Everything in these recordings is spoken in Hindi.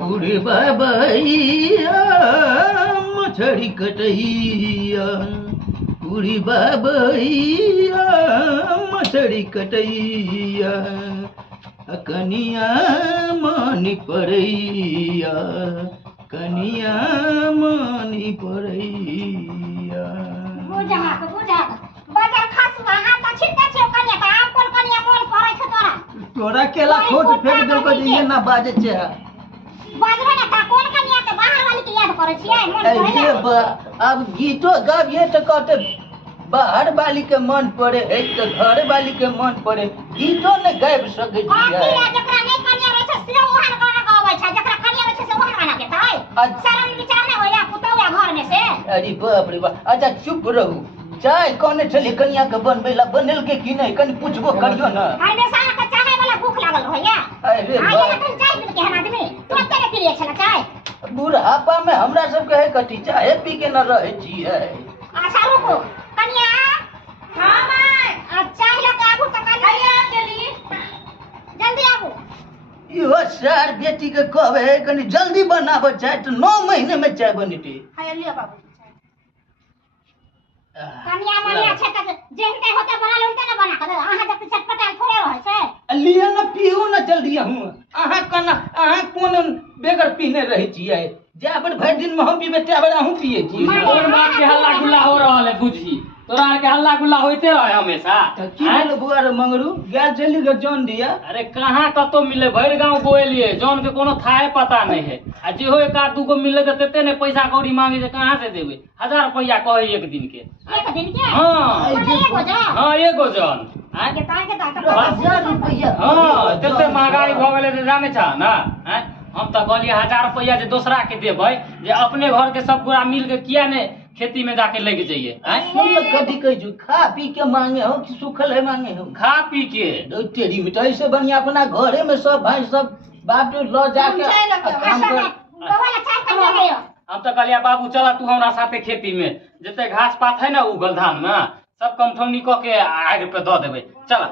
उड़े बाबैया मछड़ी कटैया उड़ी बाबैया मछड़ी कटैया कनिया मानी पड़ैया कनिया मानी पड़ैया। तोरा केला खोट फेंक देलको जे ये ना बाजे छै बाजबे ना था कोन कनिया के बाहर वाली के याद करे छियै मन पड़े अब गीतो गाबिए त कहते बाहर वाली के मन पड़े है तो घर वाली के मन पड़े गीतो ने गाबि सकै छियै। जकरा नै कनिया रहै छै से ओहन गाना गाबै छै जकरा कनिया रहै छै से ओहन गाना गेतै शर्म विचार नै होया पुतौया घर में से। अरे बाप रे बाप अच्छा चुप रहू चाय कोने चली कनिया के बनबैला बनेल के कि नै कनि पूछबो करियो ना। हमेशा के चाहे वाला भूख लागल रहैया अरे बाप आगे चाय पी के हम आदमी तुरंत ने पी लै छला चाय बुढ़ापा में हमरा सब के है कथि चाय पी के न रहै छियै। अच्छा रुको कनिया हां मां चाय लेके आबू त कनिया चली जल्दी आबू। इहो सार बेटी के कहबे कनि जल्दी बनाबो चाय त 9 महीने में चाय बनिती। हाय लियो बाबू कनिया मनिया छै त जेहते होते बनल उनते न बना के अहाँ जब चटपटा थोड़े रहै छै लियो न पीऊ न जल्दी हूं अहाँ कना अहाँ कोन बेगर पीने रही छियै जाबर भरि दिन में हम पीबे त्याबर अहूं पिए छियै। कोन बात के हल्ला गुल्ला हो रहल है बुझी तोरा के हल्ला गुल्ला होते रहे हमेशा की बोल बुआ रे मंगरू गेल चली ग जॉन दिया। अरे कहाँ कतो मिले भर गांव बोलिए जॉन के कोनो थाहे पता नहीं है आ जे हो एक आध दूगो मिले तो देते नहीं पैसा कौड़ी मांगे जे कहाँ से देबे 1000 रुपया कहे एक दिन के हाँ हाँ एगो जॉन आगे ताके ताके 1000 रुपया हाँ तते महंगाई भ गेले जे जाने छा ना हम तो कहलिए 1000 रुपया जे दूसरा के देबै जे अपने घर के सब पूरा मिल के किया ने खेती में जाके लग जाइए। सुन कभी कह जो खा पी के मांगे हो कि सुखल है मांगे हो खा पी के तेरी मिठाई से बढ़िया अपना घरे में सब भाई सब बाप रे लो जाके हम तो कहलिया बाबू चला तू हमरा साथे खेती में जते घास पात है ना उगल धान में सब कमठौनी क के आग पे द देबै चला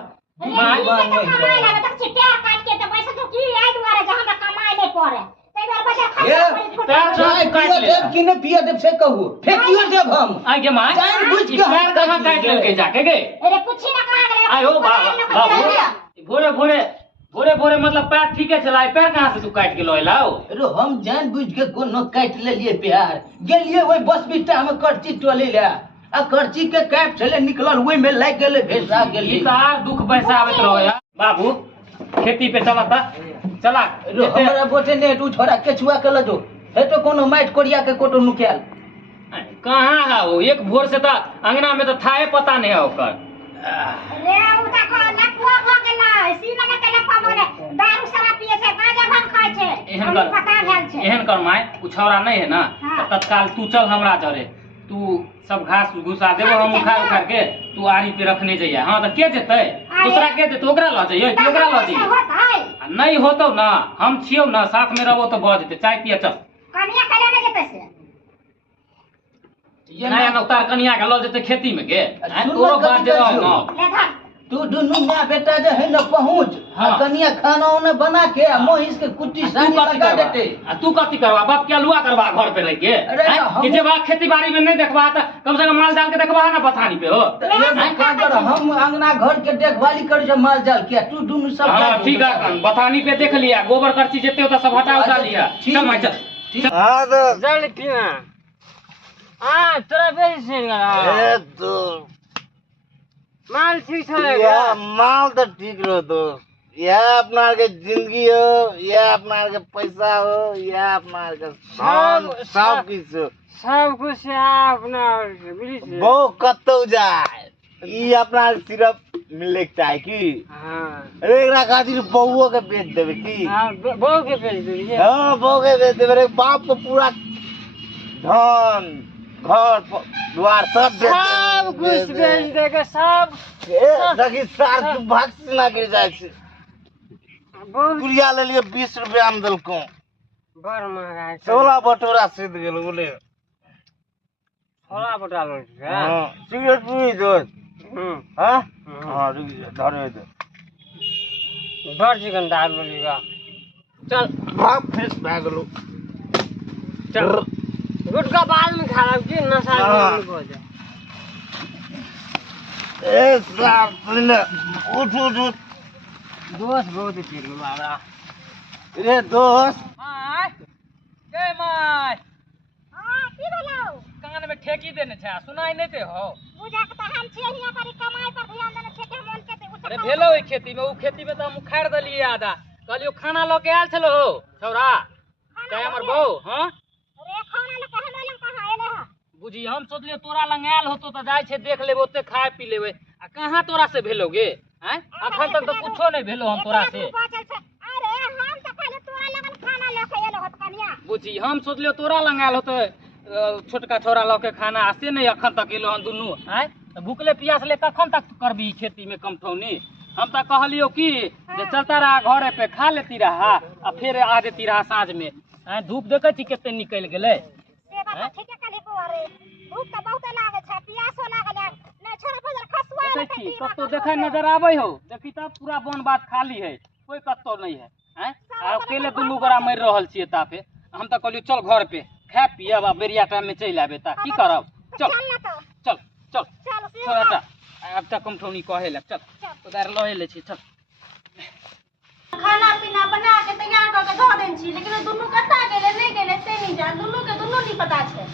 किने पिया देब से कहू फेकियो देब हम आगे मां जान बुझ के पैर कहां काट लेके जाके गे अरे पूछी ना कहां गए आयो बाबू भोरे भोरे भोरे भोरे मतलब पैर ठीके चलाए पैर कहां से तू काट के लय लाओ। अरे हम जान बुझ के कोनो काट लेलिए प्यार गेलिए ओइ बस बिस्टा में करची टोले ले आ करची के काट चले निकलल ओइ में लाग गेले भेसा गेली तार दुख पैसा आवत रहो यार बाबू खेती पे चलता चला हमरा बोटे ने तू छोरा केचुआ के लजो हे तो कोनो माइट कोरिया के कोटो नुकेल कहां है वो एक भोर से त अंगना में तो थाए पता नहीं है ओकर रे उता को लपुआ भ गेला सीना में के लपा बोले दारू शराब पिए छै गांजा भांग खाय छै हम पता भेल छै एहन कर माय कुछ औरा नहीं है ना तो तत्काल तू चल हमरा जरे तू सब घास घुसा देबो हम उखाड़ के तू आरी पे रखने जइया। हां त के जेतै दूसरा के जेतै ओकरा ल जइए तू ओकरा ल जइए नहीं होतो ना हम छियौ ना साथ में रहबो तो भ जेतै चाय पिए चल कनिया करे में जेतै से ये नया नौतार कनिया के ल जेतै खेती में के तोरो बात दे रहो ले धर तू दुनु मां बेटा जे है न पहुंच कनिया खाना उन्हें बना के मोहिस के कुट्टी सानी लगा देते तू कथी करवा बाप के अलुआ करवा घर पे रह के कि जे बात खेती बाड़ी में नहीं देखबा त कम से कम माल जाल के देखबा ना पथानी पे हो हम अंगना घर के देखभाली कर जे माल जाल के तू दुनु सब हां ठीक है पथानी पे देख लिया गोबर करची जेते हो त सब हटा उठा लिया चल मां चल हां तो जल किना हां तोरा बेच से ए तो माल ठीक है या माल तो ठीक रहो तो यह अपना के जिंदगी हो यह अपना के पैसा हो यह अपना के सब कुछ सब कुछ अपना बहु कतो जाए ई अपना सिर्फ मिले के चाहे की हां अरे एकरा खातिर बहुओ के बेच देबे की हां बहु के बेच देबे हां बहु के बेच देबे रे बाप को पूरा धन घर द्वार सब कुछ बेच देगा सब देखी सार तू भाग ना गिर जाए छे कुरिया ले लिए 20 रुपया में देलको बड़ महंगा है 16 बटोरा सीध गेल बोले छोला बटा लो हां सिगरेट पी दो हां हां रुक जा धरे दे बड़ चिकन डाल लीगा चल भाग फेस भाग लो चल गुटका बाद में खा रहा कि नशा हाँ। हो जाए। ए साहब सुन उठ उठ उठ दोस्त बहुत ठीक है बाबा। रे दोस्त माय जय माय हां की भेलौ कान में ठेकी देने छै सुनाई नहीं दे हो। बुझा के त हम छियै हिया पर कमाई पर ध्यान देने ठेके मन के दे अरे भेलो ओइ खेती में, उ खेती में तो हम उखाड़ दलिए आधा। कहलियो खाना ल के आयल छलो हो छौरा चाहे हमर बहू। हां रे खाना ल कहे मालूम कहां एले ह बुझी हम सोचलिए तोरा लंग आयल होतो त जाय छै देख लेबो ओते खाए पी लेबे। आ कहां तोरा से भेलोगे हैं? अखन तक तो कुछो नहीं भेलो हम तोरा से। अरे हम त पहले तोरा लगन खाना लेके एलो हत कनिया बुझी हम सोचलियो तोरा लंग आयल होतो छोटका छोरा ल के खाना आ से नहीं अखन तक एलो हन दुनू हैं। त भूखले प्यास ले कखन तक करबी खेती में कमठौनी। हम त कहलियो कि जे चलता रहा घरे पे खा लेती रहा आ फिर आ जेती रहा साँझ में। हैं धूप देखे छी केते निकल गेले। से बात ठीके कहली को। अरे भूख त बहुत लागे छै प्यासो लागल है नै छोरा फजर खसुआ देखै छी कतो देखै नजर आबै हो। देखी त पूरा वन बात खाली है कोई कतो नहीं है हैं। आ अकेले दुनू गोरा मर रहल छिए तापे। हम त कहलियो चल घर पे खा पियब आ बेरिया टाइम में चल आबे ता की करब। चल चल चल चल हटा अब तक कमठौनी कहे ले चल उधर लहे ले छी चल। खाना पीना बना के तैयार क के ध देन छी लेकिन दुनू कता गेले नहीं गेले से नहीं जान। दुनू के दुनू नहीं पता छै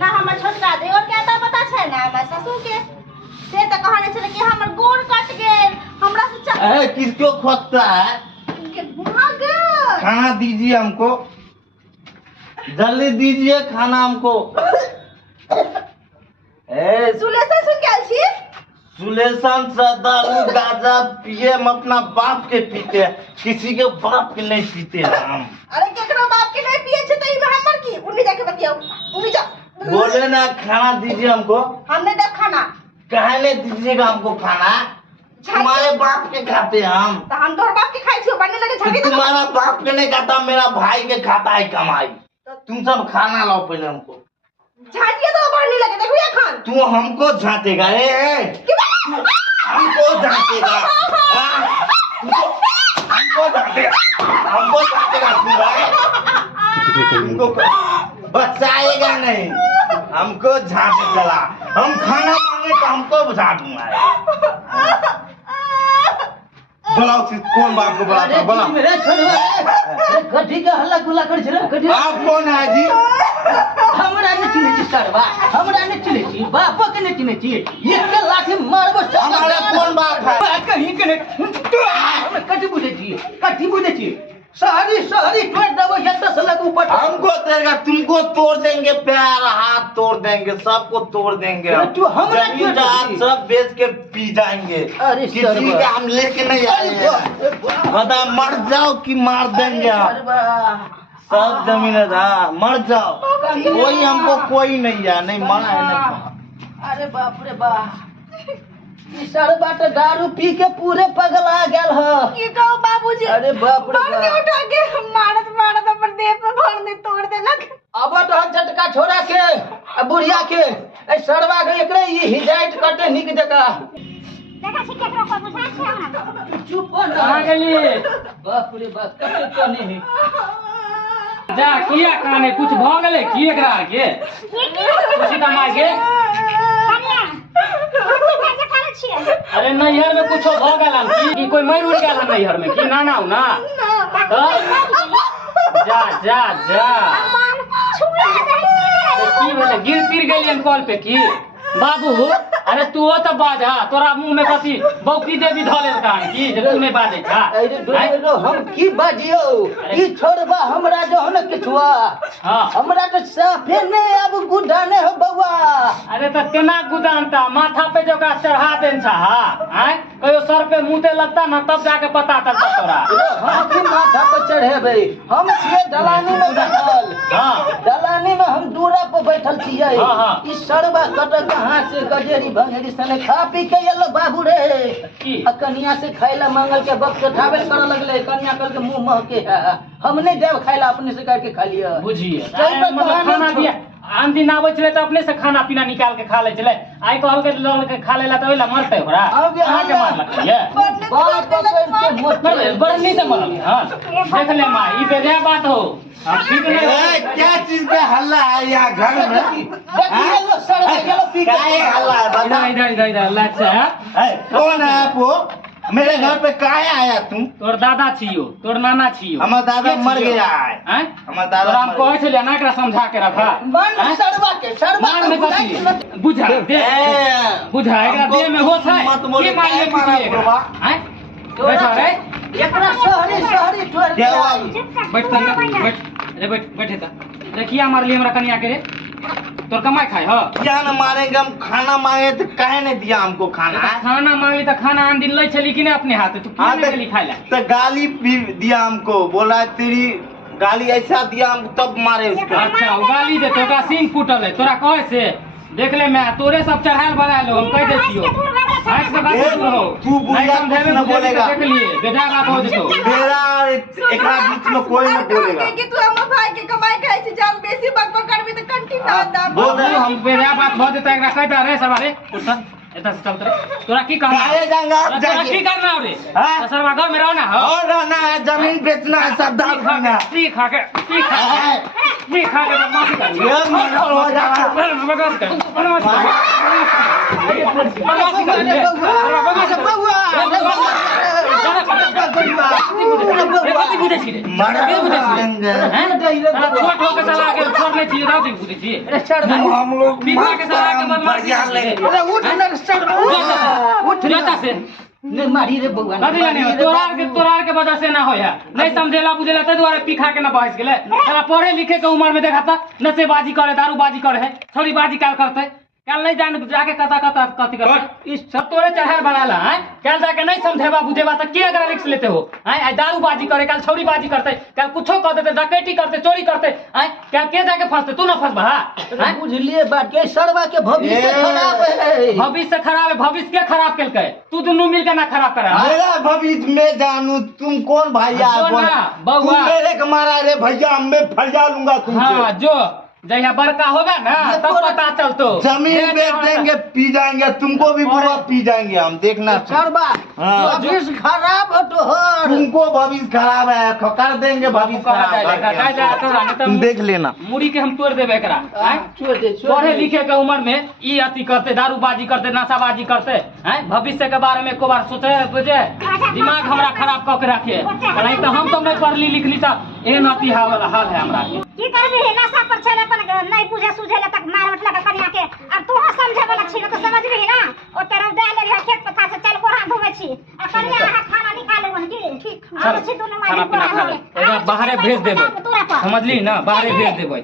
ना हमर छोटका देवर के आता पता छै ना हमर ससुर के। से त कहने छले कि हमर गोड़ कट गेल हमरा से अरे किसको खोजता है? भाग खाना दीजिए हमको, जल्दी दीजिए खाना हमको। ए सुलेशन सुन गेल छी सुलेशन श्रद्धालु गांजा पिए हम अपना बाप के पीते हैं, किसी के बाप के नहीं पीते हैं हम। अरे केकरो बाप के नहीं पिए छै त ई में हमर की उन्नी जाके बतियाओ उन्नी जा बोले ना खाना दीजिए हमको। हमने दे खाना काहे नहीं दीजिएगा हमको खाना? तुम्हारे बाप के खाते हैं हम। तो हम तोहर बाप के खाई छी बनने लगे तो झगड़ी तुम्हारा बाप के नहीं खाता, मेरा भाई के खाता है कमाई। तुम सब खाना लाओ पहले हमको। झाटिया तो बढ़ने लगे देखो ये खान तू हमको झांटेगा रे? हमको झांटेगा हाँ? हमको झांटेगा हमको झांटेगा तुमको बचाएगा नहीं, हमको झांटे चला। हम खाना मांगे तो हमको झांटूंगा। बुलाओ कौन बाप को बुलाता है? बुलाओ। मेरे छोड़वा कथी का हल्ला गुल्ला कर छे कथी? आप कौन है जी? हमरा ने चिन्हे छी सरवा, हमरा ने चिन्हे छी बापो के ने चिन्हे छी। ये के लाठी मारबो हमारा कौन बाप है? कहीं के ने कथी बुझे छी कथी बुझे छी? शहरी शहरी टोट देबो एक से लग ऊपर। हमको देगा, तुमको तोड़ देंगे, पैर हाथ तोड़ देंगे, सबको तोड़ देंगे। तू हमरा जमीन जात सब बेच के पी जाएंगे। अरे किसी सरवा। का हम लेके नहीं आएंगे। बता मर जाओ कि मार देंगे आप। सब जमीन है मर जाओ, कोई हमको कोई नहीं है, नहीं मरा है नहीं। अरे बाप रे बाप ई सरवा तो दारू पी के पूरे पगला गेल ह। की कहू बाबूजी अरे बाप रे बढ़ने बाप। उठा के मारत मारत अपन देह पे भरने तोड़ देलक। अब तो झटका छोड़ा के आ बुढ़िया के ए सरवा के एकरे ई हिदायत करते निक जका। देखा छी केकरो को बुझा छै हमरा चुप कहाँ न। गेली? बाप रे बाप कते तो नहीं जा किया काने कुछ भ गेले की एकरा आर के? खुशी त मार के कनिया कैसे खाले छिए? अरे नैहर में कुछो भ गेलन की कोई मर उड़ गेल नैहर में की? ना ना हो ना जा जा जा। मन छुए अरे की भेले गिर तीर गेलियन कॉल पे की? बाबू अरे तू तो बाजा तोरा मुंह में कथी बौकी देवी धले कान की जे तू नहीं बाजे छा? अरे डोरो हम की बाजियो ई छोड़बा हमरा जो न किछुआ। हां हमरा तो साफे ने अब गुडाने हो बउआ। अरे तो केना गुदानता माथा पे जो का चढ़ा देन छा हैं? कहियो सर पे मुंहते लगता ना तब जाके पता चलता तोरा। हम की माथा पे चढ़ेबे? हम छिए दलानी में बैठल। हां दलानी में हम दूरा पे बैठल छिए। हाँ, हाँ। ई सरवा कट कहां से गजेरी भंगेरी सने खा पी के एलो बाबू रे। की? आ कन्या से खाइला मंगल के वक्त ठावेल करे लगले। कन्या कल के मुंह महके है। हम नहीं देव खाइला अपने से काट के खा लिया। बुझिए चल तो मतलब कहानी खाना छोड़। दिया आन दिन आबै छलै तऽ अपने से खाना पीना निकाल के खा लै छलै आइ कहल के लल के खा लेला तऽ ओइला मरतै ओकरा अहाँ के मारलक ये बरनी से मरल हां देख ले मां ई बेजा बात हो अब ठीक नहीं ए, क्या चीज का हल्ला है यहाँ घर में? काय हल्ला है बता? इधर अल्लाह से ए, कौन है आप वो? मेरे घर पे काहे आया तुम? तोर दादा छियो तोर नाना छियो हमार दादा मर गया है। हैं हमार दादा हम मर कहै छलियै ना एकरा समझा के रखा मार में कथी बुझा दे ए, बुझा एकरा देह में होश है मत बोले, के मारिए काय मारा पीछे बुढ़वा? हैं बैठा रे एकरा शहरी ठोर क्या हुआ? बैठ बैठ रे बैठे ता रे किया मार लिए हमरा कनिया के रे तोर कमाई खाए ह क्या न मारेंगे हम खाना मांगे तो काहे नहीं दिया हमको खाना? खाना मांगली तो खाना आन दिन लै छली कि नहीं अपने हाथ तू क्यों नहीं गेली खाए ला तो गाली भी दिया हमको बोला तेरी गाली ऐसा दिया हम तब मारे उसको। अच्छा वो गाली दे तोरा सिंह फूटल है तोरा कहे से देख ले मैं तोरे सब चढ़ाल बनाए लो हम कह दे छियो आज से बात दूर हो तू बुझा कुछ न बोलेगा। देख लिए बेजा बात हो जतो मेरा और एकरा बीच में कोई न बोलेगा। कि तू हमर भाई के कमाई खाइ छी जान बेसी बकबक करबी त कंटी ना दाम बोल रहे हम बेजा बात हो देता एकरा कहता रे सरवारे उठ एता से चलत रे तोरा की कहना काहे जाएंगे आप तोरा जाइए। की करना रे हाँ? सरवा गांव में रहना हो और रहना है जमीन बेचना है सब दाल खाना। टी खा के बदमाशी कर ये मर्डर हो जाएगा। बदमाशी कर बदमाशी कर कथी बुझै छी रे मर्डर बुझै छी करेंगे। छोट हो के साला के छोड़ नहीं छी राउती बुझै छी हम लोग पीछा के साला के बदमाशी बढ़िया लेंगे। उठ जाता से नहीं मारी रे बउआ कथी नहीं तोरा के वजह से ना होया नहीं समझेला बुझेला ते द्वारा पीखा के ना बहस गेले साला पढ़े लिखे के उम्र में देखा था नशेबाजी करे दारूबाजी करे है थोड़ी बाजी काल करते कल नहीं जाने जाके कथी करते इस सब तोरे चढ़ार बनाला है कल जाके नहीं समझेबा बुझेबा तो के अगर रिक्स लेते हो हैं दारूबाजी करे कल छौरी बाजी करते कल कुछो कर देते डकैती करते चोरी करते हैं कल के जाके फंसते तू ना फंसबा हैं बुझलिए बात के सरवा के भविष्य खराब है भविष्य खराब है भविष्य के खराब केलकै तू दुनू मिलके ना खराब करा मेरा भविष्य में जानू तुम कौन भैया जो कौन? ना, बउआ। तुम मेरे को मारा रे भैया मैं फरिया लूंगा तुमसे। हाँ जो जहिया बड़का होगा ना तब पता चलतो जमीन बेच देंगे पी जाएंगे तुमको भी बुरा पी जाएंगे हम देखना। सरवा हाँ। भविष्य खराब हो तो हर तुमको भविष्य खराब है कर देंगे भविष्य खराब। तुम देख लेना। मुड़ी के हम तोड़ देवे एकरा हैं? पढ़े लिखे के उम्र में ई अति करते दारूबाजी करते नशाबाजी करते हैं भविष्य के बारे में एको बार सोचे बुझे दिमाग हमरा खराब कऽ के रखे नहीं तो हम तो नहीं पढ़ली लिखली तो एहन अति हाल है हमरा के की करबी है नशा पर चले अपन नहीं बुझे सुझे तक मार उठला के कन्या के अब तू समझे वाला छी तो समझबी ना ओ तेरा दे ले है खेत पथा से चल गोरा धोवे छी आ कन्या खाना निकाले वन की ठीक हम छी दोनों मार खाना पीना खा ले बाहरे भेज देबै समझली ना बाहरे भेज देबै